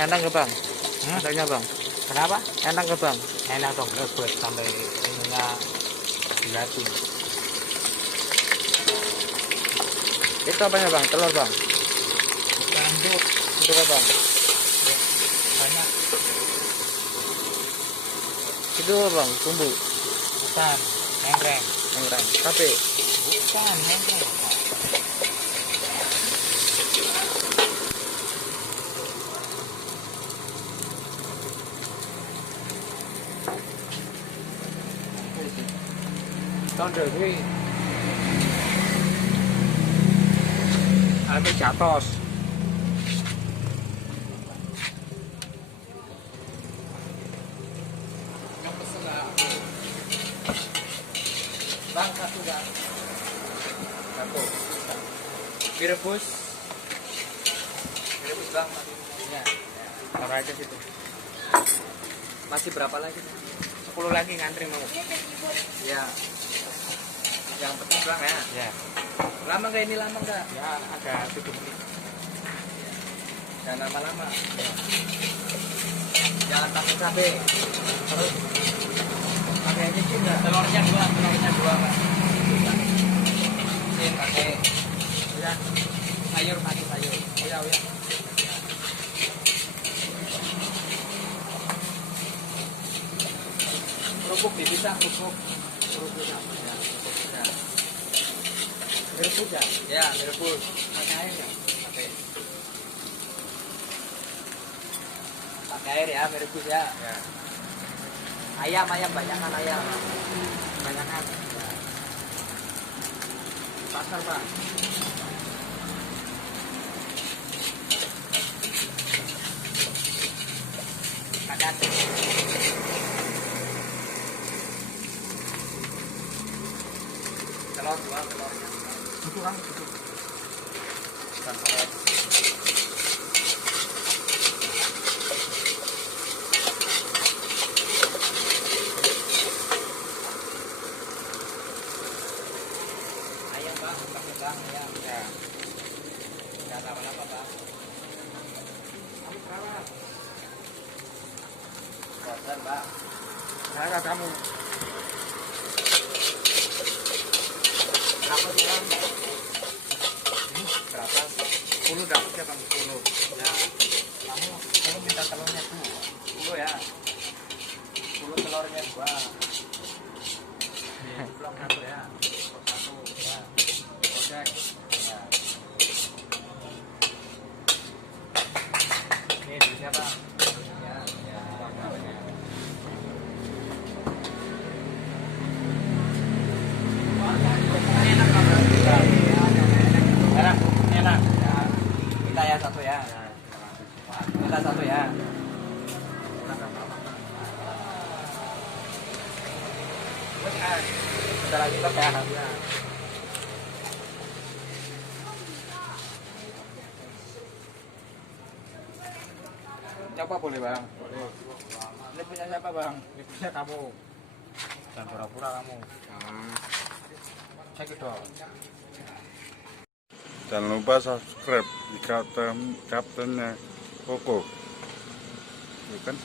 Enak nggak bang? Rasanya bang? Kenapa? Enak nggak bang? Enak dong, lebet sampai ininya dilatih. Itu apanya bang? Telur bang? Bukan Duk, Itu apa bang? banyak. Itu apa bang? Bumbu? Bukan, nengkreng. Nengkreng? Cabe? Bukan, nengkreng. Tahun dari Almi Jatos. Yang pesen lah. Bang satu bang. Satu. Direbus. Direbus bang. Ya. Taruh aja situ. Masih berapa lagi? 10 lagi ngantri mau. Ya. Yang penting bang ya. Ya, Lama nggak ini lama nggak? ya ada 7 menit. Jangan lama-lama. Jangan pakai cabe. Terus pakai ini sih nggak? Telurnya dua kan? Ini pakai. Ya. Sayur pakai sayur. Ya. Kerupuk dipisah kerupuk. Ya. Merebus ya? Ya, merebus. Pakai air ya? Pakai air ya, merebus ya. Ya. Ayam, banyakan ayam. Banyakan. Ya. Pasar, Pak. Padat. Telur dua, telurnya. Itu kan itu. Ayam bang, pakai bang ayam. Ya. Jangan lama-lama bang. Kamu perawat. Kotor bang. Saya kamu Berapa sih bang? Berapa? 10 dapat ya bang? 10. Ya. Kamu minta telurnya 10 ya. 10 telurnya 2. Blok 1 ya. Blok 1 ya. Oke. Ya. Ini duitnya bang. Duitnya. Ya. Enak. Ya. Minta ya satu ya. Minta satu ya. Bentar lagi kita kayak ya. Coba boleh bang? boleh. Ini punya siapa bang? Ini punya kamu. Jangan pura-pura kamu. Cek itu. Jangan lupa subscribe di kaptennya Koko. Bukan?